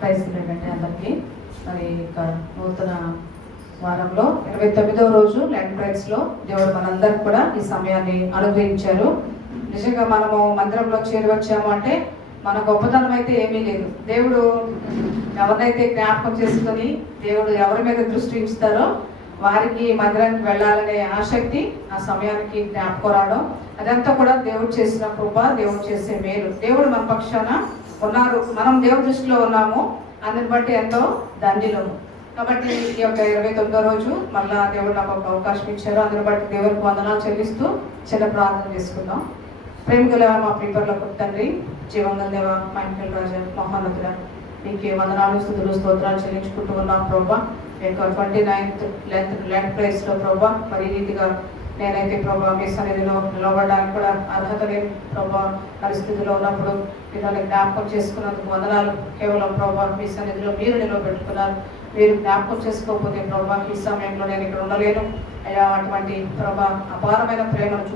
ప్రైజ్లేదండి అందరికీ. మరి ఇక నూతన వారంలో 29వ రోజు లెంట్ ప్రైజ్లో దేవుడు మనందరికి కూడా ఈ సమయాన్ని అనుగ్రహించారు. నిజంగా మనము మందిరంలో చేరి వచ్చాము అంటే మన గొప్పతనం అయితే ఏమీ లేదు. దేవుడు ఎవరినైతే జ్ఞాపకం చేసుకొని దేవుడు ఎవరి మీద దృష్టి ఉంచుతారో వారికి మందిరానికి వెళ్ళాలనే ఆసక్తి, ఆ సమయానికి జ్ఞాపకం రావడం, అదంతా కూడా దేవుడు చేసిన కృప, దేవుడు చేసే మేలు. దేవుడు మన పక్షాన ఉన్నారు, మనం దేవుడి దృష్టిలో ఉన్నాము, అందుని బట్టి ఎంతో ధన్యులము. కాబట్టి ఈ యొక్క 29వ రోజు మళ్ళా దేవుడు నాకు ఒక అవకాశం ఇచ్చారు. అందుని బట్టి దేవుడికి వందనాలు చెల్లిస్తూ చిన్న ప్రార్థన చేసుకుందాం. ప్రేమగల మా ప్రీపర్లకు తండ్రి, జీవంగల దేవ, మా ఇంటి రాజా, మహోన్నతుడ, నీకే వందనాలు, స్తుతులు, స్తోత్రాలు చెల్లించుకుంటూ ఉన్నాం ప్రభా. యొక్క 29th లెంట్ ప్రైజ్లో ప్రభా, మరి ఈ రీతిగా నేనైతే ప్రభా మీ సన్నిధిలో నిలబడడానికి కూడా అర్హత లేని ప్రభా పరిస్థితిలో ఉన్నప్పుడు మిమ్మల్ని జ్ఞాపకం చేసుకున్నందుకు వందనాలు. కేవలం ప్రభా మీ సన్నిధిలో మీరు నిలబెట్టుకున్నారు. మీరు జ్ఞాపకం చేసుకోకపోతే ప్రభా ఈ సమయంలో నేను ఇక్కడ ఉండలేను అయ్యా. అటువంటి ప్రభా అపారమైన ప్రేమను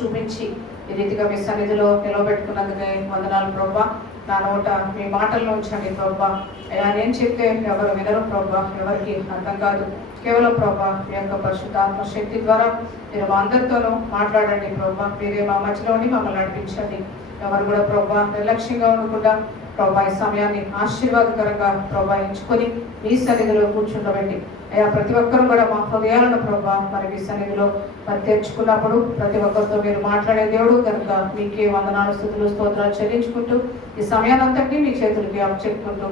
చూపించి ఈ రీతిగా మీ సన్నిధిలో నిలబెట్టుకున్నందుకే వందనాలు ప్రభా. నా నోట మీ మాటల్లో ఉంచండి ప్రభా. అయ్యా నేను చెప్తే ఎవరు వినరు ప్రభా, ఎవరికి అర్థం కాదు. కేవలం ప్రభా మీ యొక్క పరిశుద్ధాత్మ శక్తి ద్వారా మీరు మా అందరితోనూ మాట్లాడండి ప్రభా. మీరే మా మధ్యలోని మమ్మల్ని నడిపించండి. ఎవరు కూడా ప్రభా నిర్లక్ష్యంగా ఉండకుండా ప్రభా ఈ సమయాన్ని ఆశీర్వాదకరంగా ప్రభా ఎంచుకొని మీ సన్నిధిలో కూర్చుండబెట్టి అయ్యా ప్రతి ఒక్కరూ కూడా మా హృదయాలను ప్రభా మరి మీ సన్నిధిలో మరి తెచ్చుకున్నప్పుడు ప్రతి ఒక్కరితో మీరు మాట్లాడే దేవుడు కనుక మీకే వందనాలు, స్తుతులు, స్తోత్రాలు చెల్లించుకుంటూ ఈ సమయానంతటినీ మీ చేతులకి చెప్పుకుంటూ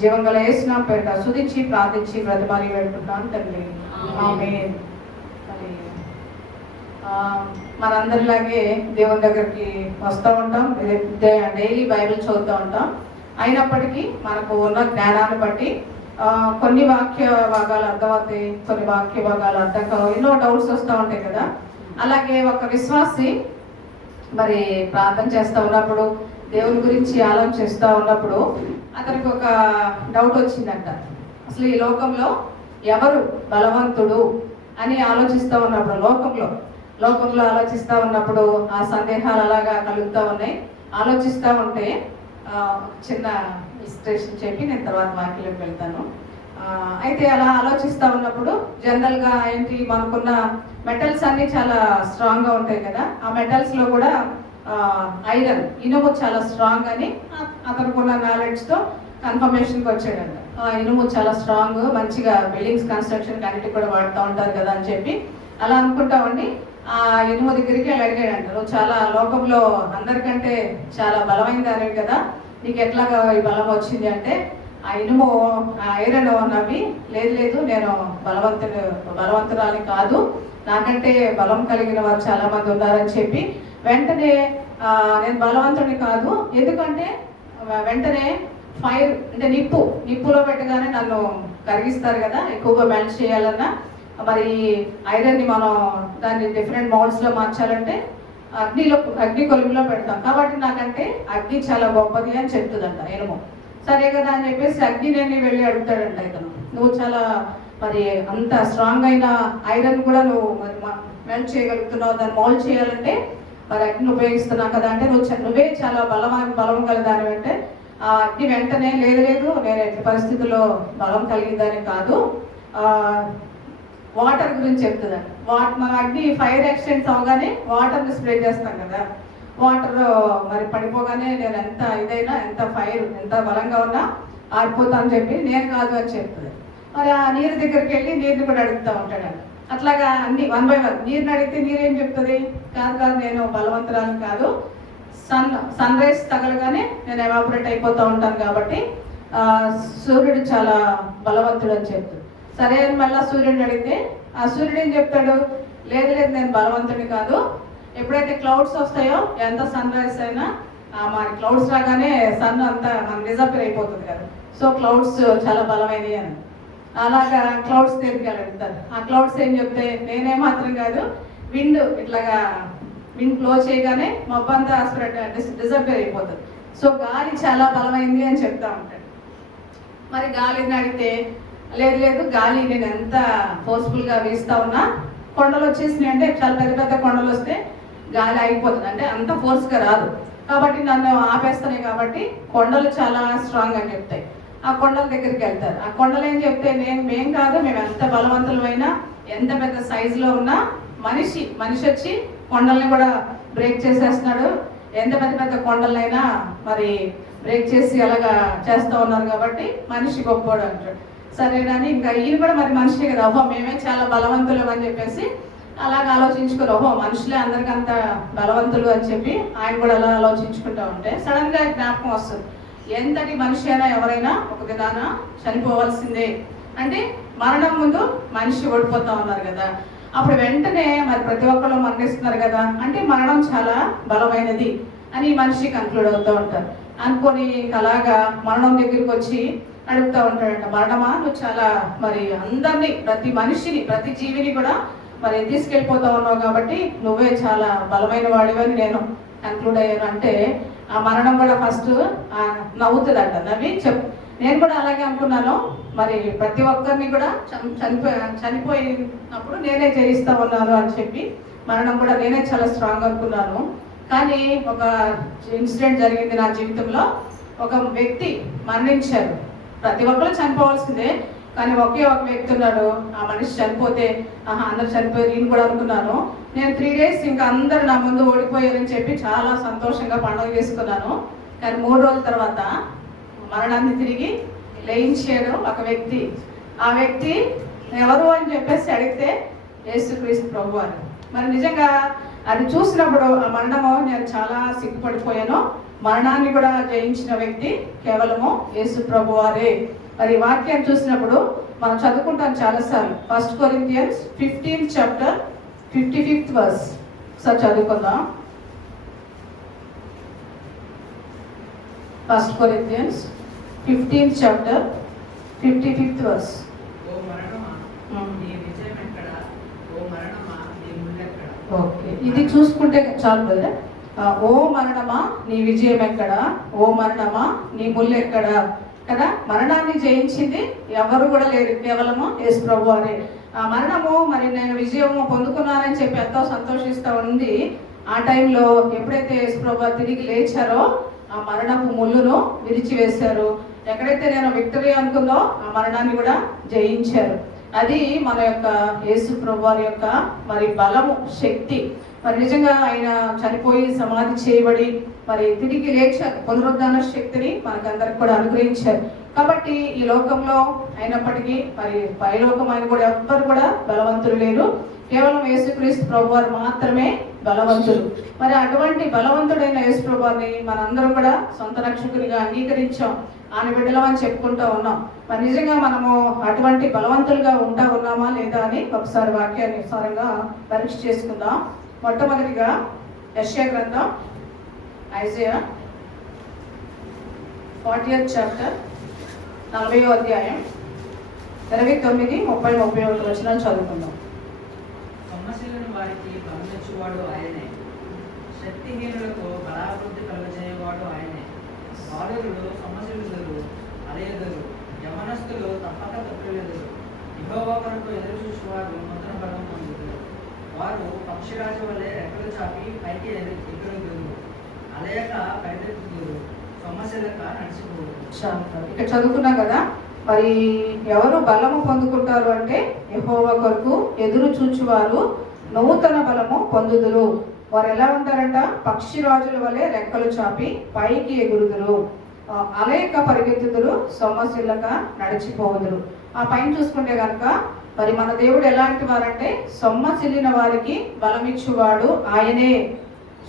జీవంగల యేసు నామమున పేరిట స్తుతించి ప్రార్థించి బ్రతిమాలి వేడుకుంటున్నాను తండ్రి, ఆమేన్. మనందరిలాగే దేవుని దగ్గరికి వస్తూ ఉంటాం, డైలీ బైబిల్ చదువుతూ ఉంటాం. అయినప్పటికీ మనకు ఉన్న జ్ఞానాన్ని బట్టి కొన్ని వాక్య భాగాలు అర్థమవుతాయి, కొన్ని వాక్య భాగాలు అర్థం కావు, ఎన్నో డౌట్స్ వస్తూ ఉంటాయి కదా. అలాగే ఒక విశ్వాసి మరి ప్రార్థన చేస్తూ ఉన్నప్పుడు, దేవుని గురించి ఆలోచిస్తూ ఉన్నప్పుడు అతనికి ఒక డౌట్ వచ్చిందంట. అసలు ఈ లోకంలో ఎవరు బలవంతుడు అని ఆలోచిస్తూ ఉన్నప్పుడు, లోకంలో ఆలోచిస్తూ ఉన్నప్పుడు ఆ సందేహాలు అలాగా కలుగుతూ ఉన్నాయి. ఆలోచిస్తూ ఉంటే చిన్న ఇన్స్ట్రక్షన్ చెప్పి నేను తర్వాత వాక్యంలోకి వెళ్తాను. అయితే అలా ఆలోచిస్తూ ఉన్నప్పుడు జనరల్గా ఏంటి మనకున్న మెటల్స్ అన్నీ చాలా స్ట్రాంగ్గా ఉంటాయి కదా. ఆ మెటల్స్లో కూడా ఐరన్, ఇనుము చాలా స్ట్రాంగ్ అని అతనుకున్న నాలెడ్జ్తో కన్ఫర్మేషన్కి వచ్చాడంట. ఇనుము చాలా స్ట్రాంగ్, మంచిగా బిల్డింగ్స్ కన్స్ట్రక్షన్ అన్నిటికి కూడా వాడుతూ ఉంటారు కదా అని చెప్పి అలా అనుకుంటామండి. ఆ ఇనుము దగ్గరికి అడిగాడంట, నువ్వు చాలా లోకంలో అందరికంటే చాలా బలమైనది అనేవి కదా, నీకు ఎట్లాగా ఈ బలం వచ్చింది అంటే ఆ ఇనుము ఐరన్ అన్నవి లేదు నేను బలవంతురాలి కాదు, నాకంటే బలం కలిగిన వారు చాలా మంది ఉన్నారని చెప్పి వెంటనే నేను బలవంతుడిని కాదు, ఎందుకంటే వెంటనే ఫైర్ అంటే నిప్పులో పెట్టగానే నన్ను కరిగిస్తారు కదా, ఎక్కువగా మెల్ట్ చేయాలన్నా. మరి ఐరన్ని మనం దాన్ని డిఫరెంట్ మోడ్స్లో మార్చాలంటే అగ్ని కొలుగులో పెడతాం, కాబట్టి నాకంటే అగ్ని చాలా గొప్పది అని చెప్తుందంట ఇనుము. సరే కదా అని చెప్పేసి అగ్నిని వెళ్ళి అడుగుతాడంట ఇతను, నువ్వు చాలా మరి అంత స్ట్రాంగ్ అయిన ఐరన్ కూడా నువ్వు మరి మెల్ట్ చేయగలుగుతున్నావు, దాన్ని మోల్డ్ చేయాలంటే మరి అగ్ని ఉపయోగిస్తున్నావు కదా అంటే నువ్వే చాలా బలం కలదాని అంటే ఆ అగ్ని వెంటనే లేదు నేను ఎట్టి పరిస్థితుల్లో బలం కలిగిందని కాదు, వాటర్ గురించి చెప్తుందండి. మన అగ్ని ఫైర్ యాక్సిడెంట్స్ అవగానే వాటర్ని స్ప్రే చేస్తాం కదా, వాటర్ మరి పడిపోగానే నేను ఎంత ఫైర్ ఎంత బలంగా ఉన్నా ఆరిపోతానని చెప్పి నేను కాదు అని చెప్తుంది. మరి ఆ నీరు దగ్గరికి వెళ్ళి నీరుని కూడా అడుగుతూ ఉంటాడు. అట్లాగా అన్ని 1 by 1 నీరుని అడిగితే నీరేం చెప్తుంది, కాదు నేను బలవంతురాలు కాదు, సన్ రైజ్ తగలగానే నేను ఎవాపరేట్ అయిపోతూ ఉంటాను కాబట్టి సూర్యుడు చాలా బలవంతుడు అని చెప్తుంది. సరే అని మళ్ళీ సూర్యుడిని అడిగితే ఆ సూర్యుడు ఏం చెప్తాడు, లేదు నేను బలవంతుడిని కాదు, ఎప్పుడైతే క్లౌడ్స్ వస్తాయో ఎంత సన్ రైజ్ అయినా మన క్లౌడ్స్ రాగానే సన్ అంతా మన డిజపేర్ అయిపోతుంది కదా, సో క్లౌడ్స్ చాలా బలమైనవి అని. అలాగా క్లౌడ్స్ దగ్గరికి అడుగుతారు. ఆ క్లౌడ్స్ ఏం చెప్తే నేనేమాత్రం కాదు, విండ్ బ్లో చేయగానే మబ్బంతా డిజపేర్ అయిపోతుంది, సో గాలి చాలా బలమైంది అని చెప్తా ఉంటాడు. మరి గాలిని అడిగితే లేదు గాలి నేను ఎంత ఫోర్స్ఫుల్గా వీస్తూ ఉన్నా కొండలు వచ్చేసినాయి అంటే చాలా పెద్ద కొండలు వస్తే గాలి ఆగిపోతుంది, అంటే అంత ఫోర్స్గా రాదు కాబట్టి నన్ను ఆపేస్తున్నాయి కాబట్టి కొండలు చాలా స్ట్రాంగ్ అని చెప్తాయి. ఆ కొండల దగ్గరికి వెళ్తారు. ఆ కొండలు ఏం చెప్తే మేం కాదు, మేము ఎంత బలవంతులమైనా ఎంత పెద్ద సైజులో ఉన్నా మనిషి వచ్చి కొండల్ని కూడా బ్రేక్ చేసేస్తున్నాడు. ఎంత పెద్ద పెద్ద కొండలైనా మరి బ్రేక్ చేసి అలాగా చేస్తూ ఉన్నారు కాబట్టి మనిషి గొప్పోడు అంటాడు. సరేనని ఇంకా ఈయన కూడా మరి మనిషి కదా, ఓహో మేమే చాలా బలవంతులు అని చెప్పేసి అలాగ ఆలోచించుకుని, ఓహో మనుషులే అందరికంత బలవంతులు అని చెప్పి ఆయన కూడా అలా ఆలోచించుకుంటూ ఉంటే సడన్ గా జ్ఞాపకం వస్తుంది, ఎంతటి మనిషి అయినా ఎవరైనా ఒక విధాన చనిపోవాల్సిందే అంటే మరణం ముందు మనిషి ఓడిపోతా ఉన్నారు కదా. అప్పుడు వెంటనే మరి ప్రతి ఒక్కరు మరణిస్తున్నారు కదా, అంటే మరణం చాలా బలమైనది అని మనిషి కన్క్లూడ్ అవుతూ ఉంటారు. అనుకొని అలాగా మరణం దగ్గరికి వచ్చి అడుగుతూ ఉంటాడంట, మరణమా నువ్వు చాలా మరి అందరినీ, ప్రతి మనిషిని, ప్రతి జీవిని కూడా మరి తీసుకెళ్ళిపోతా ఉన్నావు కాబట్టి నువ్వే చాలా బలమైన వాడివని నేను కన్క్లూడ్ అయ్యాను. అంటే ఆ మరణం కూడా ఫస్ట్ నవ్వుతుందంట, నవ్వి నేను కూడా అలాగే అనుకున్నాను, మరి ప్రతి ఒక్కరిని కూడా చనిపోయినప్పుడు నేనే జయిస్తా ఉన్నాను అని చెప్పి మరణం కూడా నేనే చాలా స్ట్రాంగ్ అనుకున్నాను. కానీ ఒక ఇన్సిడెంట్ జరిగింది నా జీవితంలో. ఒక వ్యక్తి మరణించారు, ప్రతి ఒక్కరు చనిపోవాల్సిందే కానీ ఒకే ఒక వ్యక్తి ఉన్నాడు. ఆ మనిషి చనిపోతే అందరు చనిపోయారు నేను కూడా అనుకున్నాను. నేను 3 days ఇంకా అందరు నా ముందు ఓడిపోయారని చెప్పి చాలా సంతోషంగా పండుగ చేసుకున్నాను. కానీ 3 రోజుల తర్వాత మరణాన్ని తిరిగి లేయించాడు ఒక వ్యక్తి. ఆ వ్యక్తి ఎవరు అని చెప్పేసి అడిగితే యేసుక్రీస్తు ప్రభు అని. మరి నిజంగా అది చూసినప్పుడు ఆ మరణము నేను చాలా సిగ్గుపడిపోయాను. మరణాన్ని కూడా జయించిన వ్యక్తి కేవలము యేసు ప్రభు వారే. మరి వాక్యాన్ని చూసినప్పుడు మనం చదువుకుంటాం చాలాసార్లు. 1 Corinthians 15th chapter 55th verse sir చదువుకుందాం. 1 Corinthians 15th chapter 55th verse. Okay, ఇది చూసుకుంటే చాలు కదా. ఓ మరణమా నీ విజయం ఎక్కడ, ఓ మరణమా నీ ముళ్ళు ఎక్కడ కదా. మరణాన్ని జయించింది ఎవరు కూడా లేరు, కేవలము యేసు ప్రభు వారే. ఆ మరణము మరి నేను విజయము పొందుకున్నానని చెప్పి ఎంతో సంతోషిస్తూ ఉంది. ఆ టైంలో ఎప్పుడైతే యేసు ప్రభు తిరిగి లేచారో ఆ మరణపు ముళ్ళును విరిచివేశారు. ఎక్కడైతే నేను విక్టరీ అనుకుందో ఆ మరణాన్ని కూడా జయించారు. అది మన యొక్క యేసు ప్రభు వారి యొక్క మరి బలము, శక్తి. మరి నిజంగా ఆయన చనిపోయి సమాధి చేయబడి మరి తిరిగి లేచారు, పునరుద్ధాన శక్తిని మనకందరికి కూడా అనుగ్రహించారు. కాబట్టి ఈ లోకంలో అయినప్పటికీ మరి పైలోకం ఆయన కూడా ఎవ్వరు కూడా బలవంతులు లేరు, కేవలం యేసుక్రీస్తు ప్రభు వారు మాత్రమే బలవంతులు. మరి అటువంటి బలవంతుడైన యేసు ప్రభు వారిని మనందరం కూడా సొంత రక్షకునిగా అంగీకరించాం, ఆయన బిడ్డలమని చెప్పుకుంటూ ఉన్నాం. మరి నిజంగా మనము అటువంటి బలవంతులుగా ఉన్నామా లేదా అని ఒకసారి వాక్యానుసారంగా పరీక్ష చేసుకుందాం. మొట్టమొదటిగా యెషయా గ్రంథం, ఐజయా 40th chapter 40వ అధ్యాయం 29, 30, 31 వచనాలు చదువుకుందాం. సొమ్మసిల్లని వారికి బలమిచ్చువాడు ఆయనే, శక్తిహీనులకు బలాభివృద్ధి కలుగజేయవాడు ఆయనే. బాలురులు సొమ్మసిల్లుదురు, అలయదురు, యవనస్తులు తప్పక తప్పులెదురు. యెహోవా కొరకు ఎదురు చూసేవారు నూతన బలం పొందుదురు. వారు పక్షిరాజు వలె రెక్కలు చాపి పైకి ఎగురుదురు, అలయక పరిగెత్తుదురు, సొమ్మసిల్లక నడిచిపోదురు. ఇక్కడ చదువుకున్నాం కదా. మరి ఎవరు బలము పొందుకుంటారు అంటే యెహోవా కొరకు ఎదురు చూచువారు నూతన బలము పొందుదురు. వారు ఎలా ఉంటారంట, పక్షి రాజుల వలె రెక్కలు చాపి పైకి ఎగురుదురు, అలయక పరిగెత్తుదురు, సొమ్మసిల్లక నడిచిపోదురు. ఆ పైన చూసుకుంటే కనుక మరి మన దేవుడు ఎలాంటి వారంటే సొమ్మసిల్లిన వారికి బలమిచ్చువాడు ఆయనే,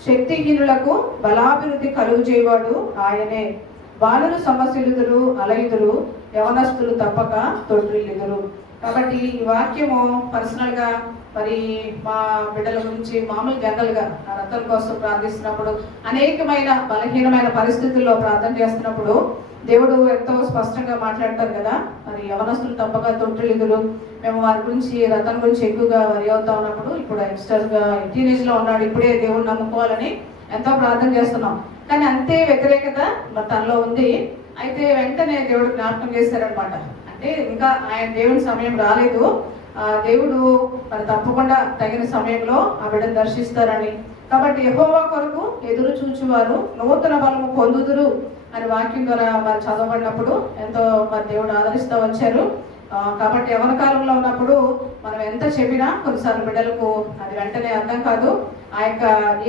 శక్తిహీనులకు బలాభివృద్ధి కలుగు చేయవాడు ఆయనే. బాలురు సొమ్మసిల్లుదురు, అలయుదురు, యవనస్తులు తప్పక తొట్టిల్లుదురు. కాబట్టి ఈ వాక్యము పర్సనల్గా మరి మా బిడ్డల గురించి మామూలు జనరల్గా రక్తం కోసం ప్రార్థిస్తున్నప్పుడు, అనేకమైన బలహీనమైన పరిస్థితుల్లో ప్రార్థన చేస్తున్నప్పుడు దేవుడు ఎంతో స్పష్టంగా మాట్లాడతారు కదా. మరి యవనస్తులు తప్పక తొట్టిల్లుదురు, మేము వారి గురించి రథం గురించి ఎక్కువగా వరి అవుతా ఉన్నప్పుడు, ఇప్పుడు యంగ్స్టర్గా టీనేజ్లో ఉన్నాడు, ఇప్పుడే దేవుడు నమ్ముకోవాలని ఎంతో ప్రార్థన చేస్తున్నాం. కానీ అంతే వ్యతిరేకత మరి తనలో ఉంది. అయితే వెంటనే దేవుడు జ్ఞాపకం చేశారనమాట. అంటే ఇంకా ఆయన దేవుని సమయం రాలేదు, దేవుడు మరి తప్పకుండా తగిన సమయంలో ఆ బిడ్డను దర్శిస్తారని. కాబట్టి యెహోవా కొరకు ఎదురు చూచువారు నూతన బలము పొందుదురు అని వాక్యం ద్వారా మరి చదవబడినప్పుడు ఎంతో మరి దేవుడు ఆదరిస్తూ వచ్చారు. కాబట్టి యవన కాలంలో ఉన్నప్పుడు మనం ఎంత చెప్పినా కొన్నిసార్లు బిడ్డలకు అది వెంటనే అర్థం కాదు. ఆ యొక్క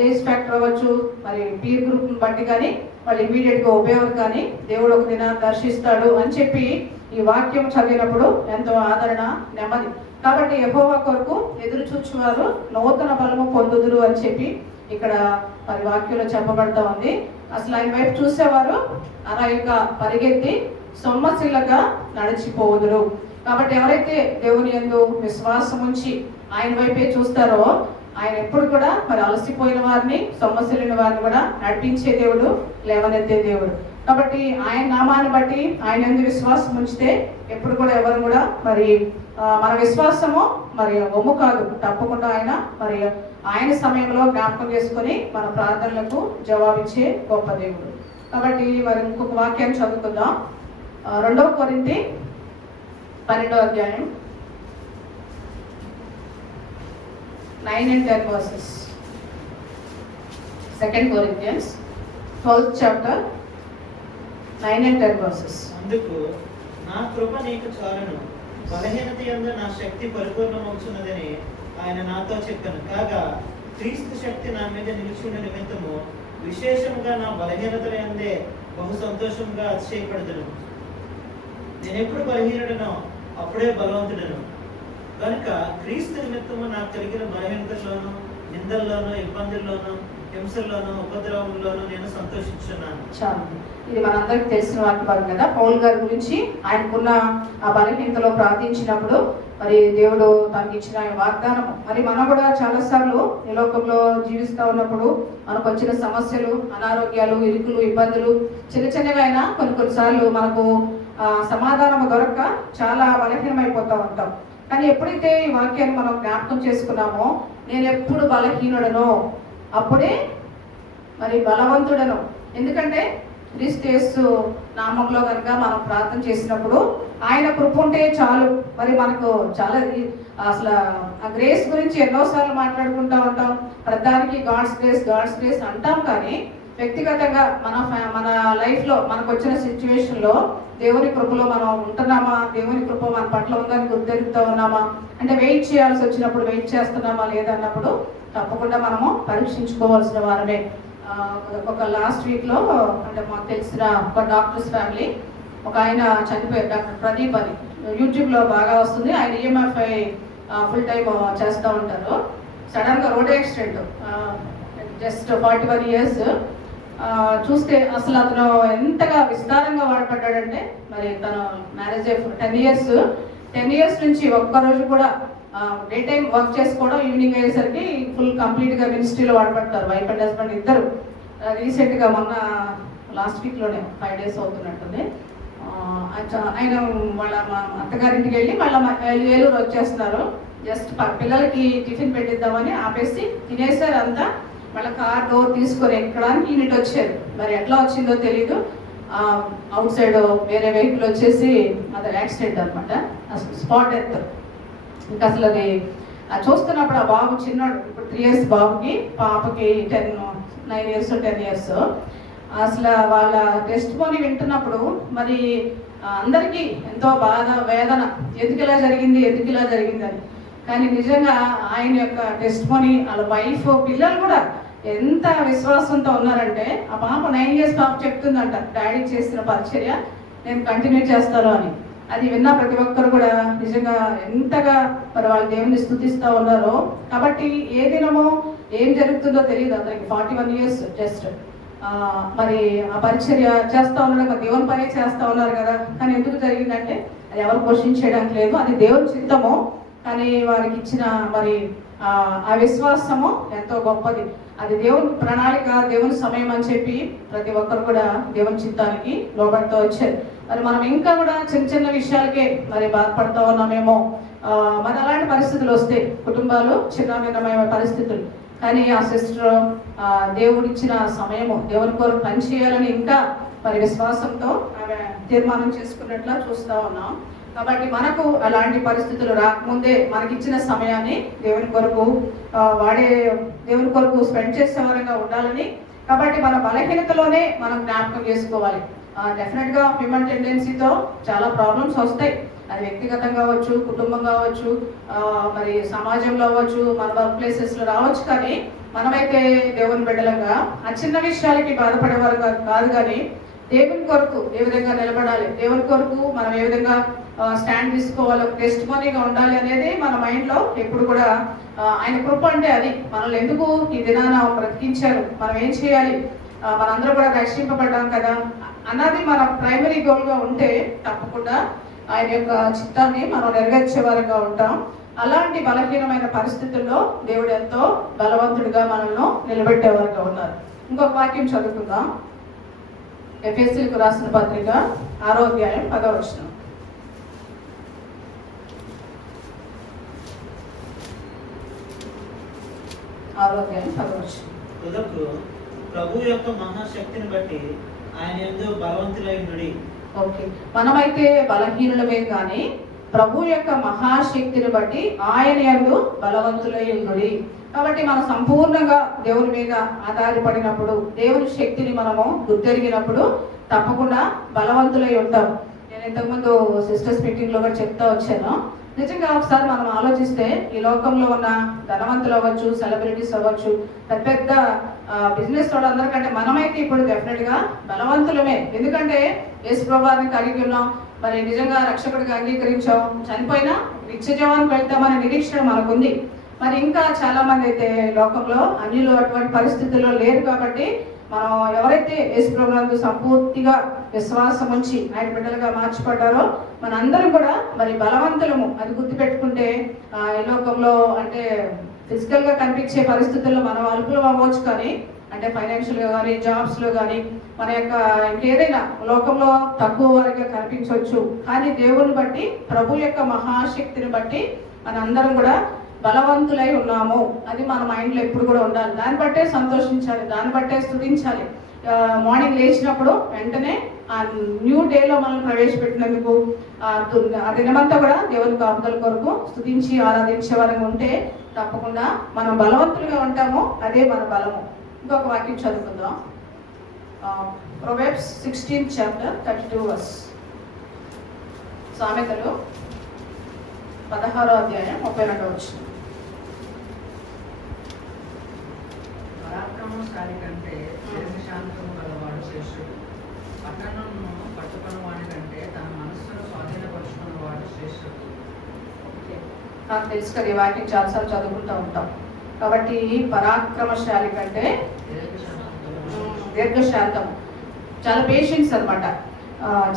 ఏజ్ ఫ్యాక్టర్ అవ్వచ్చు, మరి పీర్ గ్రూప్ని బట్టి కానీ వాళ్ళు ఇమీడియట్గా ఉపయోగం కానీ దేవుడు ఒక దినాన్ని దర్శిస్తాడు అని చెప్పి ఈ వాక్యం చదివినప్పుడు ఎంతో ఆదరణ, నెమ్మది. కాబట్టి యెహోవా కొరకు ఎదురు చూచువారు నూతన బలము పొందుదురు అని చెప్పి ఇక్కడ మరి వాక్యంలో చెప్పబడతా ఉంది. అసలు ఆయన వైపు చూసేవారు అలాగ పరిగెత్తి సొమ్మసిల్లగా నడిచిపోదురు. కాబట్టి ఎవరైతే దేవుని యందు విశ్వాసం ఉంచి ఆయన వైపే చూస్తారో ఆయన ఎప్పుడు కూడా మరి అలసిపోయిన వారిని, సొమ్మసిల్లిన వారిని కూడా నడిపించే దేవుడు, లేవనెత్తే దేవుడు. కాబట్టి ఆయన నామాన్ని బట్టి ఆయన యందు విశ్వాసం ఉంచితే ఎప్పుడు కూడా ఎవరు కూడా మరి మన విశ్వాసము మరి ఒమ్ము కాదు, తప్పకుండా ఆయన మరి ఆయన సమయంలో జ్ఞాపకం చేసుకొని మన ప్రార్థనలకు జవాబిచ్చే గొప్ప దేవుడు. కాబట్టి మరి ఇంకొక వాక్యాన్ని చదువుకుందాం. 2 కొరింథీ 12వ అధ్యాయం 9 and 10 verses. 2 Corinthians 12th chapter 9 and 10 verses. అందుకు నా కృప నీకు చాలును, బలహీనత యందు నా శక్తి పరిపూర్ణమవుతున్నదని ఆయన నాతో చెప్పాను. కాగా క్రీస్తు శక్తి నా మీద నిలిచిన నిమిత్తము విశేషముగా నా బలహీనతల యందే బహు సంతోషంగా అతిశయపడుదును. నేను ఎప్పుడు బలహీనుడనో అప్పుడే బలవంతుడను. కనుక క్రీస్తు నిమిత్తము నాకు కలిగిన బలహీనతల్లోనూ, నిందల్లోనూ, ఇబ్బందుల్లోనూ, హింసల్లోనూ, ఉపద్రవంలోనూ నేను సంతోషించున్నాను. చాలు, ఇది మనందరికి తెలిసిన వాక్యం కదా. పౌల్ గారి గురించి ఆయనకున్న ఆ బలహీనతలో ప్రార్థించినప్పుడు మరి దేవుడు తనకి ఇచ్చిన వాగ్దానం. మరి మనం కూడా చాలాసార్లు ఈ లోకంలో జీవిస్తూ ఉన్నప్పుడు మనకు వచ్చిన సమస్యలు, అనారోగ్యాలు, ఇరుకులు, ఇబ్బందులు చిన్న చిన్నగా అయినా కొన్నిసార్లు మనకు సమాధానం దొరక్క చాలా బలహీనమైపోతూ ఉంటాం. కానీ ఎప్పుడైతే ఈ వాక్యాన్ని మనం జ్ఞాపకం చేసుకున్నామో, నేను ఎప్పుడు బలహీనుడనో అప్పుడే మరి బలవంతుడను. ఎందుకంటే క్రీస్తు యేసు నామంలో కనుక మనం ప్రార్థన చేసినప్పుడు ఆయన కృప ఉంటే చాలు. మరి మనకు చాలా అసలు ఆ గ్రేస్ గురించి ఎన్నోసార్లు మాట్లాడుకుంటూ ఉంటాం. ప్రధానికి గాడ్స్ గ్రేస్ అంటాం. కానీ వ్యక్తిగతంగా మన లైఫ్లో మనకు వచ్చిన సిచ్యువేషన్లో దేవుని కృపలో మనం ఉంటున్నామా, దేవుని కృప మన పట్ల ఉందని గుర్తెరుగుతూ ఉన్నామా, అంటే వెయిట్ చేయాల్సి వచ్చినప్పుడు వెయిట్ చేస్తున్నామా లేదన్నప్పుడు తప్పకుండా మనము పరీక్షించుకోవాల్సిన వారమే. ఒక లాస్ట్ వీక్లో అంటే మాకు తెలిసిన ఒక డాక్టర్స్ ఫ్యామిలీ, ఒక ఆయన చనిపోయారు, డాక్టర్ ప్రదీప్ అని. యూట్యూబ్లో బాగా వస్తుంది. ఆయన ఈఎంఎఫ్ఐ ఫుల్ టైం చేస్తూ ఉంటారు. సడన్గా రోడ్ యాక్సిడెంట్, జస్ట్ 41 years. చూస్తే అసలు అతను ఎంతగా విస్తారంగా వాడపడ్డాడంటే, మరి తను మ్యారేజ్ 10 years నుంచి ఒక్కరోజు కూడా డే టైం వర్క్ చేసుకోవడం, ఈవినింగ్ అయ్యేసరికి ఫుల్ కంప్లీట్గా మినిస్ట్రీలో వాడపడతారు వైఫ్ అండ్ హస్బెండ్ ఇద్దరు. రీసెంట్గా మొన్న లాస్ట్ వీక్లోనే 5 days అవుతున్నట్టుంది. ఆయన వాళ్ళ అత్తగారింటికి వెళ్ళి మళ్ళీ ఏలూరు వచ్చేస్తున్నారు. జస్ట్ పిల్లలకి టిఫిన్ పెట్టిద్దామని ఆపేసి తినేసారు అంతా. మళ్ళీ కార్ డోర్ తీసుకొని ఎక్కడానికి యూనిట్ వచ్చారు. మరి ఎట్లా వచ్చిందో తెలీదు. అవుట్ సైడ్ వేరే వెహికల్ వచ్చేసి అది యాక్సిడెంట్ అనమాట, అసలు స్పాట్ డెత్. ఇంకా అసలు అది చూస్తున్నప్పుడు ఆ బాబు చిన్నాడు, ఇప్పుడు 3 years బాబుకి, పాపకి 9 years 10 years. అసలు వాళ్ళ టెస్టిమోనీ వింటున్నప్పుడు మరి అందరికీ ఎంతో బాధ, వేదన, ఎందుకు ఇలా జరిగింది అని. కానీ నిజంగా ఆయన యొక్క టెస్టిమోనీ, వాళ్ళ వైఫ్, పిల్లలు కూడా ఎంత విశ్వాసంతో ఉన్నారంటే, ఆ పాప 9 years పాప చెప్తుందంట, డాడీ చేసిన పరిచర్య నేను కంటిన్యూ చేస్తాను అని. అది విన్న ప్రతి ఒక్కరు కూడా నిజంగా ఎంతగా మరి వాళ్ళ దేవుని స్తుతిస్తూ ఉన్నారో. కాబట్టి ఏ దినమో ఏం జరుగుతుందో తెలియదు అతనికి. 41 years జస్ట్ మరి ఆ పరిచర్య చేస్తూ ఉన్నాడు, దేవుని పనే చేస్తూ ఉన్నారు కదా. కానీ ఎందుకు జరిగిందంటే అది ఎవరు పోషించేయడానికి లేదు, అది దేవుని చిత్తము. కానీ వారికి ఇచ్చిన మరి ఆ విశ్వాసము ఎంతో గొప్పది. అది దేవుని ప్రణాళిక, దేవుని సమయం అని చెప్పి ప్రతి ఒక్కరు కూడా దేవుని చిత్తానికి లోబడుతూ వచ్చారు. మరి మనం ఇంకా కూడా చిన్న విషయాలకే మరి బాధపడుతూ ఉన్నామేమో. మరి అలాంటి పరిస్థితులు వస్తాయి, కుటుంబాలు చిన్నమైన పరిస్థితులు. కానీ ఆ సిస్టర్ దేవుడిచ్చిన సమయము, దేవుని కొరకు పనిచేయాలని ఇంకా మరి విశ్వాసంతో ఆమె తీర్మానం చేసుకున్నట్లా చూస్తూ ఉన్నాం. కాబట్టి మనకు అలాంటి పరిస్థితులు రాకముందే మనకిచ్చిన సమయాన్ని దేవుని కొరకు దేవుని కొరకు స్పెండ్ చేసే వారంగా ఉండాలని కాబట్టి మన బలహీనతలోనే మనం జ్ఞాపకం చేసుకోవాలి. డెఫినెట్ గా హ్యూమన్ టెండెన్సీతో చాలా ప్రాబ్లమ్స్ వస్తాయి. అది వ్యక్తిగతంగా అవ్వచ్చు, కుటుంబం కావచ్చు, మరి సమాజంలో అవ్వచ్చు, మన వర్క్ ప్లేసెస్ లో రావచ్చు. కానీ మనమైతే దేవుని బిడ్డలంగా ఆ చిన్న విషయాలకి బాధపడేవారు కాదు. కానీ దేవుని కొరకు ఏ విధంగా నిలబడాలి, దేవుని కొరకు మనం ఏ విధంగా స్టాండ్ తీసుకోవాలి, ఒక టెస్ట్ మనీగా ఉండాలి అనేది మన మైండ్ లో ఎప్పుడు కూడా ఆయన కృప అంటే అది. మనల్ని ఎందుకు ఈ దినాన బ్రతికించారు, మనం ఏం చేయాలి, మనందరూ కూడా రక్షింపబడ్డాం కదా అన్నది మన ప్రైమరీ గోల్ గా ఉంటే తప్పకుండా ఆయన యొక్క చిత్తాన్ని మనం నెరవేర్చే వారంగా ఉంటాం. అలాంటి బలహీనమైన పరిస్థితుల్లో దేవుడు ఎంతో బలవంతుడిగా మనల్ని నిలబెట్టేవారుగా ఉన్నారు. ఇంకొక వాక్యం చదువుకుందాం. ఎఫెసీయులకు రాసిన పత్రిక 6వ అధ్యాయం 10వ వచనం. తుదకు ప్రభు యొక్క మహాశక్తిని బట్టి ఆయన యందు బలవంతులై ఉండుడి. ఓకే, మనమైతే బలహీనులమే కానీ ప్రభు యొక్క మహాశక్తిని బట్టి ఆయన యందు బలవంతులై ఉండుడి. కాబట్టి మనం సంపూర్ణంగా దేవుని మీద ఆధారపడినప్పుడు, దేవుని శక్తిని మనము గుర్తెరిగినప్పుడు తప్పకుండా బలవంతులై ఉంటాం. నేను ఇంతకుముందు సిస్టర్స్ మీటింగ్ లో కూడా చెప్తా వచ్చాను. నిజంగా ఒకసారి మనం ఆలోచిస్తే ఈ లోకంలో ఉన్న ధనవంతులు అవ్వచ్చు, సెలబ్రిటీస్ అవ్వచ్చు, పెద్ద పెద్ద బిజినెస్ వాళ్ళందరికంటే మనమైతే ఇప్పుడు డెఫినెట్ గా బలవంతులమే. ఎందుకంటే యేసు ప్రభువుని కలిగి ఉన్నాం, మరి నిజంగా రక్షకుడిగా అంగీకరించాం, చనిపోయినా నిత్య జీవానికి వెళ్తామనే నిరీక్షణ మనకుంది. మరి ఇంకా చాలా మంది అయితే లోకంలో అన్యులు అటువంటి పరిస్థితుల్లో లేరు. కాబట్టి మనం ఎవరైతే యేసు ప్రభువునందు సంపూర్తిగా విశ్వాసం ఉంచి ఆయన బిడ్డలుగా మార్చబడ్డారో మనందరం కూడా మరి బలవంతులము. అది గుర్తుపెట్టుకుంటే ఈ లోకంలో అంటే ఫిజికల్ గా కనిపించే పరిస్థితుల్లో మనం అల్పులు అవ్వచ్చు, కానీ అంటే ఫైనాన్షియల్ గా కానీ జాబ్స్ లో కానీ మన యొక్క ఇంకేదైనా లోకంలో తక్కువ వారిగా కనిపించవచ్చు. కానీ దేవుని బట్టి, ప్రభు యొక్క మహాశక్తిని బట్టి మనందరం కూడా బలవంతులై ఉన్నాము. అది మన మైండ్ లో ఎప్పుడు కూడా ఉండాలి. దాన్ని బట్టే సంతోషించాలి, దాన్ని బట్టే స్తుతించాలి. మార్నింగ్ లేచినప్పుడు వెంటనే ఆ న్యూ డేలో మనం ప్రవేశపెట్టినందుకు ఆ దినమంతా కూడా దేవుని కాపుదల కొరకు స్తుతించి ఆరాధించే వారంగా ఉంటే తప్పకుండా మనం బలవంతులుగా ఉంటాము. అదే మన బలము. ఇంకొక వాక్యం చదువుకుందాం. Proverbs 16th chapter 32 verse. సామెతలు 16వ అధ్యాయం 32వ వచనం. పరాక్రమశాలి కంటే శాంతము గలవాడు శ్రేష్ఠుడు. పట్టణంను పట్టుకున్న వాడి కంటే తన మనస్సును స్వాధీనపరుచుకున్న వాడు శ్రేష్ఠుడు. నాకు తెలుసు కదా, ఈ వాక్యం చాలాసార్లు చదువుకుంటూ ఉంటాం. కాబట్టి పరాక్రమశాలి కంటే దీర్ఘశాంతం, చాలా పేషెన్స్ అనమాట.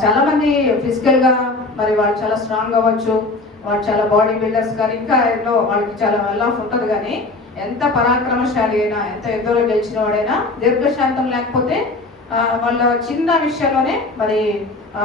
చాలా మంది ఫిజికల్ గా మరి వాళ్ళు చాలా స్ట్రాంగ్ అవ్వచ్చు, వాళ్ళు చాలా బాడీ బిల్డర్స్ కానీ ఇంకా ఎన్నో వాళ్ళకి చాలా వెల్ ఆఫ్ ఉంటుంది. కానీ ఎంత పరాక్రమశాలి అయినా, ఎంత యుద్ధంలో గెలిచిన వాడైనా దీర్ఘశాంతం లేకపోతే వాళ్ళ చిన్న విషయంలోనే మరి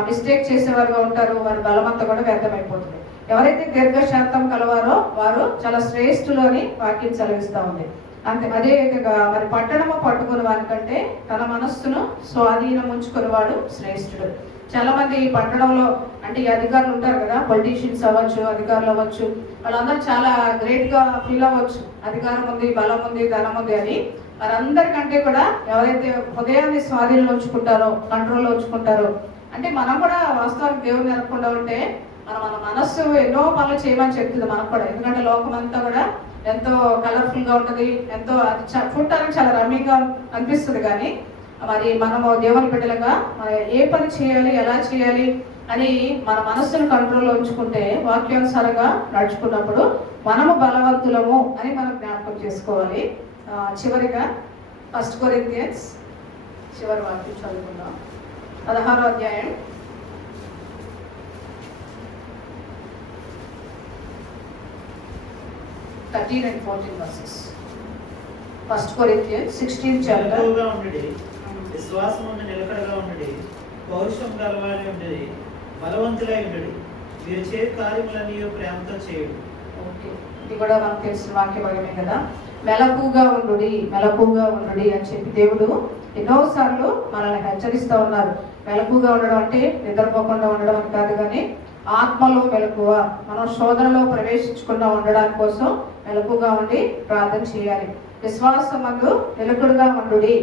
మిస్టేక్ చేసేవారుగా ఉంటారు. వారి బలమంతా కూడా వ్యర్థమైపోతుంది. ఎవరైతే దీర్ఘశాంతం కలవారో వారు చాలా శ్రేష్ఠులు అని వాక్యం సెలవిస్తూ ఉంది. అంతే అదే విధంగా మరి పట్టణము పట్టుకుని వారికంటే తన మనస్సును స్వాధీనం ఉంచుకుని వాడు శ్రేష్ఠుడు. చాలా మంది ఈ పట్టణంలో అంటే ఈ అధికారులు ఉంటారు కదా, పొలిటీషియన్స్ అవ్వచ్చు, అధికారులు అవ్వచ్చు, వాళ్ళందరూ చాలా గ్రేట్ గా ఫీల్ అవ్వచ్చు. అధికారం ఉంది, బలం ఉంది, ధనం ఉంది అని. వారందరికంటే కూడా ఎవరైతే హృదయాన్ని స్వాధీనంలో ఉంచుకుంటారో, కంట్రోల్లో ఉంచుకుంటారో, అంటే మనం కూడా వాస్తవానికి దేవుని నెరకుండా ఉంటే మన మనస్సు ఎన్నో పనులు చేయమని చెప్తుంది మనకు కూడా. ఎందుకంటే లోకం అంతా కూడా ఎంతో కలర్ఫుల్ గా ఉంటుంది, ఎంతో చూడటానికి చాలా రమ్యంగా అనిపిస్తుంది. కానీ మరి మనము దేవుని బిడ్డలుగా ఏ పని చేయాలి, ఎలా చేయాలి అని మన మనస్సును కంట్రోల్లో ఉంచుకుంటే, వాక్యానుసారంగా నడుచుకున్నప్పుడు మనము బలవంతులము అని మనం జ్ఞాపకం చేసుకోవాలి. చివరిగా 1 Corinthians చివరి వాక్యం చదువుకుందాం. 16వ అధ్యాయం 13 and 14 verses. 1 Corinthians 16th chapter. విశ్వాసమున్న నిలకడగా ఉండడి, పౌరుషం గలవాడి ఉండడి, బలవంతులై ఉండడి, మీరు చే కార్యములన్నీ ప్రేమతో చేయండి. ఓకే, ఇది కూడా మనకు తెలిసిన వాక్య భాగమే కదా. మెలకుగా ఉండుడి, మెలకుగా ఉండుడి అని చెప్పి దేవుడు ఎన్నోసార్లు మనల్ని హెచ్చరిస్తూ ఉన్నారు. మెలకుగా ఉండడం అంటే నిద్రపోకుండా ఉండడం అని కాదు, కానీ ఆత్మలో మెలకువ, మనం శోధనలో ప్రవేశించకుండా ఉండడానికి కోసం మెలకుగా ఉండి ప్రార్థన చేయాలి. విశ్వాసమందు నిలకడగా ఉండుడి.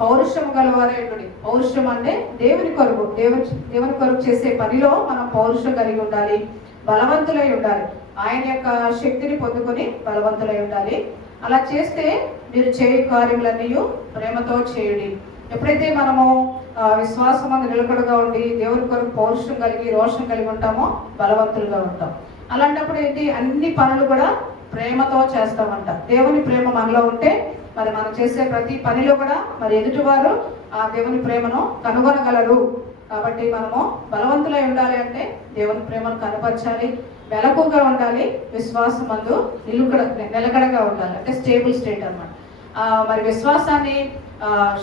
పౌరుషం గలవారే ఉండుడి. పౌరుషం అంటే దేవుని కొరకు, దేవుని కొరకు చేసే పనిలో మనం పౌరుషం కలిగి ఉండాలి, బలవంతులై ఉండాలి. ఆయన యొక్క శక్తిని పొందుకొని బలవంతులై ఉండాలి. అలా చేస్తే మీరు చేయు కార్యములన్నీ ప్రేమతో చేయుడి. ఎప్పుడైతే మనము విశ్వాసం అందు నిలకడగా ఉండి దేవుని కొరకు పౌరుషం కలిగి రోషం కలిగి ఉంటామో బలవంతులుగా ఉంటాం. అలాంటప్పుడు ఏంటి, అన్ని పనులు కూడా ప్రేమతో చేస్తామంట. దేవుని ప్రేమ మనలో ఉంటే మరి మనం చేసే ప్రతి పనిలో కూడా మరి ఎదుటివారు ఆ దేవుని ప్రేమను కనుగొనగలరు. కాబట్టి మనము బలవంతులై ఉండాలి అంటే దేవుని ప్రేమను కనపరచాలి, మెలకుగా ఉండాలి, విశ్వాసం అందు నిలకడగా ఉండాలి, అంటే స్టేబుల్ స్టేట్ అన్నమాట. మరి విశ్వాసాన్ని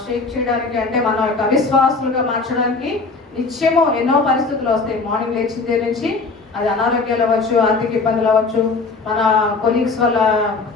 షేక్ చేయడానికి అంటే మన యొక్క అవిశ్వాసులుగా మార్చడానికి నిత్యము ఎన్నో పరిస్థితులు వస్తాయి. మార్నింగ్ లేచిన నుంచి అది అనారోగ్యాలు అవ్వచ్చు, ఆర్థిక ఇబ్బందులు అవ్వచ్చు, మన కొలీగ్స్ వల్ల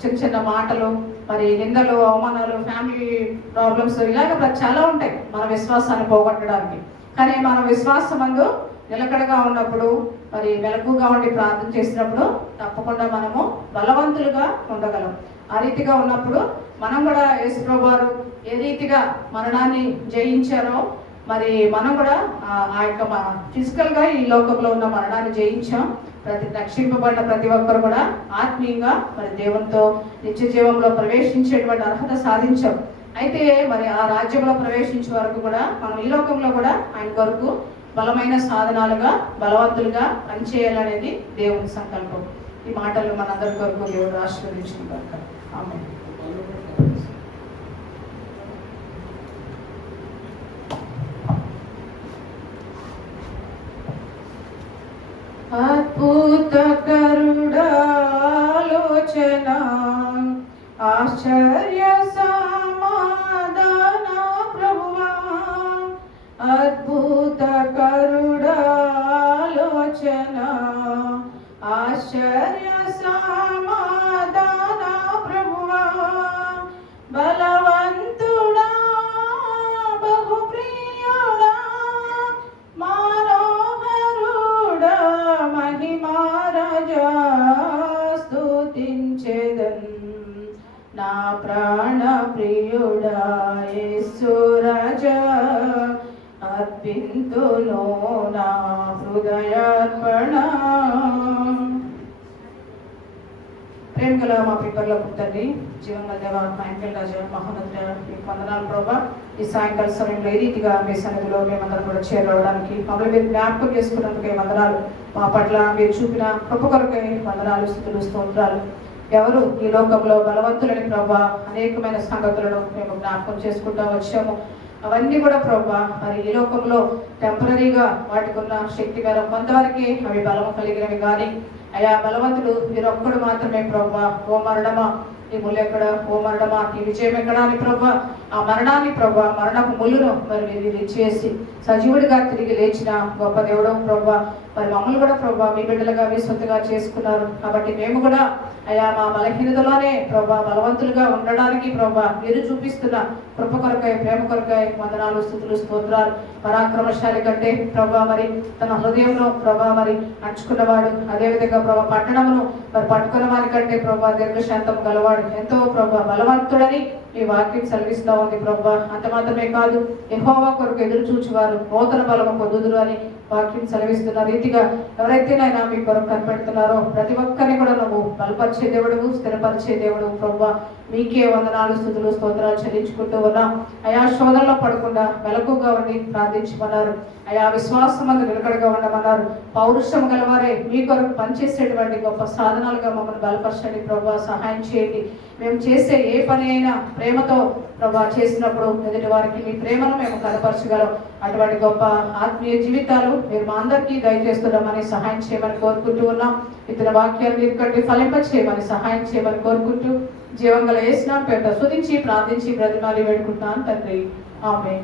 చిన్న చిన్న మాటలు, మరి నిందలు, అవమానాలు, ఫ్యామిలీ ప్రాబ్లమ్స్, ఇలాగ చాలా ఉంటాయి మన విశ్వాసాన్ని పోగొట్టడానికి. కానీ మన విశ్వాసం అందు నిలకడగా ఉన్నప్పుడు, మరి మెలకుగా ఉండి ప్రార్థన చేసినప్పుడు తప్పకుండా మనము బలవంతులుగా ఉండగలం. ఆ రీతిగా ఉన్నప్పుడు మనం కూడా యేసుప్రభువు వారు ఏ రీతిగా మరణాన్ని జయించారో మరి మనం కూడా ఆ యొక్క ఫిజికల్గా ఈ లోకంలో ఉన్న మరణాన్ని జయించాం. రక్షింపబడిన ప్రతి ఒక్కరు కూడా ఆత్మీయంగా మరి దేవునితో నిత్య జీవంలో ప్రవేశించేటువంటి అర్హత సాధించాం. అయితే మరి ఆ రాజ్యంలో ప్రవేశించే వరకు కూడా మనం ఈ లోకంలో కూడా ఆయన కొరకు బలమైన సాధనాలుగా బలవంతులుగా పనిచేయాలనేది దేవుని సంకల్పం. ఈ మాటలు మనందరి కొరకు దేవుడు ఆశీర్వదించుకుంటారు. ఆమేన్. అద్భుత కరుడా ఆలోచన, ఆశ్చర్య సమాధాన ప్రభువా, అద్భుత కరుడా ఆలోచన, ఆశ్చర్య సమాధాన ప్రభువా, బలవంతుడా బహుప్రియుడా మనోహరుడా మహిమారాజా స్తుతించెదన్, నా ప్రాణ ప్రియుడా యేసు రాజా అర్పింతును నా హృదయార్పణ. ప్రేమ గల మా పిపర్లో పుట్టండి, జీవంగల దేవ సాయంకాల రాజా మహోన్నతుడ, మీకు వందనాలు ప్రభా. ఈ సాయంకాల సమయంలో ఈ రీతిగా మీ సన్నిధిలో మేమందరం కూడా చేరవడానికి మమ్మల్ని మీరు జ్ఞాపకం చేసుకున్నందుకే వందనాలు. మా పట్ల మీరు చూపిన కృప కొరకై వందనాలు, స్తుతులు, స్తోత్రాలు. ఎవరు ఈ లోకంలో బలవంతులని ప్రభా అనేకమైన సంగతులను మేము జ్ఞాపకం చేసుకుంటూ వచ్చాము. అవన్నీ కూడా ప్రభా మరి ఈ లోకంలో టెంపరీగా వాటికి ఉన్న శక్తి మేర కొంతవరకు అవి బలము కలిగినవి కానీ అయా బలవంతుడు మీరు ఒక్కడు మాత్రమే ప్రభా. ఓ మరణమా ఈ ముళ్ళు ఎక్కడ, ఓ మరణమా ఈ విజయం ఎక్కడ అని ప్రభా, ఆ మరణాన్ని ప్రభా, మరణపు ముళ్ళును మరి మీరు ఇచ్చేసి సజీవుడిగా తిరిగి లేచిన గొప్ప దేవుడు ప్రభా. మరి మమ్మల్ని కూడా ప్రభా మీ బిడ్డలుగా మీ సొంతగా చేసుకున్నారు. కాబట్టి మేము కూడా అయా మా బలహీనతలోనే ప్రభా బలవంతులుగా ఉండడానికి ప్రభా మీరు చూపిస్తున్న కృప కొరకాయ, ప్రేమ కొరకాయ వందనాలు, స్తుతులు, స్తోత్రాలు. పరాక్రమశాలి కంటే ప్రభా మరి తన హృదయంలో ప్రభా మరి అంచుకున్నవాడు, అదేవిధంగా ప్రభా పట్టణమును మరి పట్టుకున్న వారి కంటే ప్రభా దీర్ఘశాంతం గలవాడు, ఎంతో ప్రభా బలవంతుడని ఈ వాక్యం సెలవిస్తూ ఉంది ప్రభా. అంత మాత్రమే కాదు, యెహోవా కొరకు ఎదురు చూచువారు నూతన బలము పొందుదురు అని వాక్యం సెలవిస్తున్న రీతిగా ఎవరైతే నైనా మీ కొరకు కనిపెడుతున్నారో ప్రతి ఒక్కరిని కూడా నువ్వు బలపరిచే దేవుడు, స్థిరపరిచే దేవుడు ప్రభా. మీకే వందనాలు, స్తుతులు, స్తోత్రాలు చెల్లించుకుంటూ ఉన్నాం. అయా శోధనలో పడకుండా మెలకుగా ఉండి ప్రార్థించమన్నారు. అయా విశ్వాసం అందు నిలకడగా ఉండమన్నారు. పౌరుషం గలవారే మీ కొరకు పనిచేసేటువంటి గొప్ప సాధనాలుగా మమ్మల్ని బలపరచండి ప్రభా. సహాయం చేయండి. మేము చేసే ఏ పని అయినా ప్రేమతో ప్రభా చేసినప్పుడు ఎదుటి వారికి మీ ప్రేమను మేము కనపరచగలం. అటువంటి గొప్ప ఆత్మీయ జీవితాలు మీరు మా అందరికీ దయచేస్తున్నామని సహాయం చేయమని కోరుకుంటూ ఉన్నాం. ఇతర వాక్యాలు మీరు కట్టి ఫలింప చేయమని సహాయం చేయమని కోరుకుంటూ జీవంగల యేసు నామమున పేరిట స్తుతించి ప్రార్థించి బ్రతిమాలి వేడుకుంటున్నాను తండ్రి. ఆమేన్.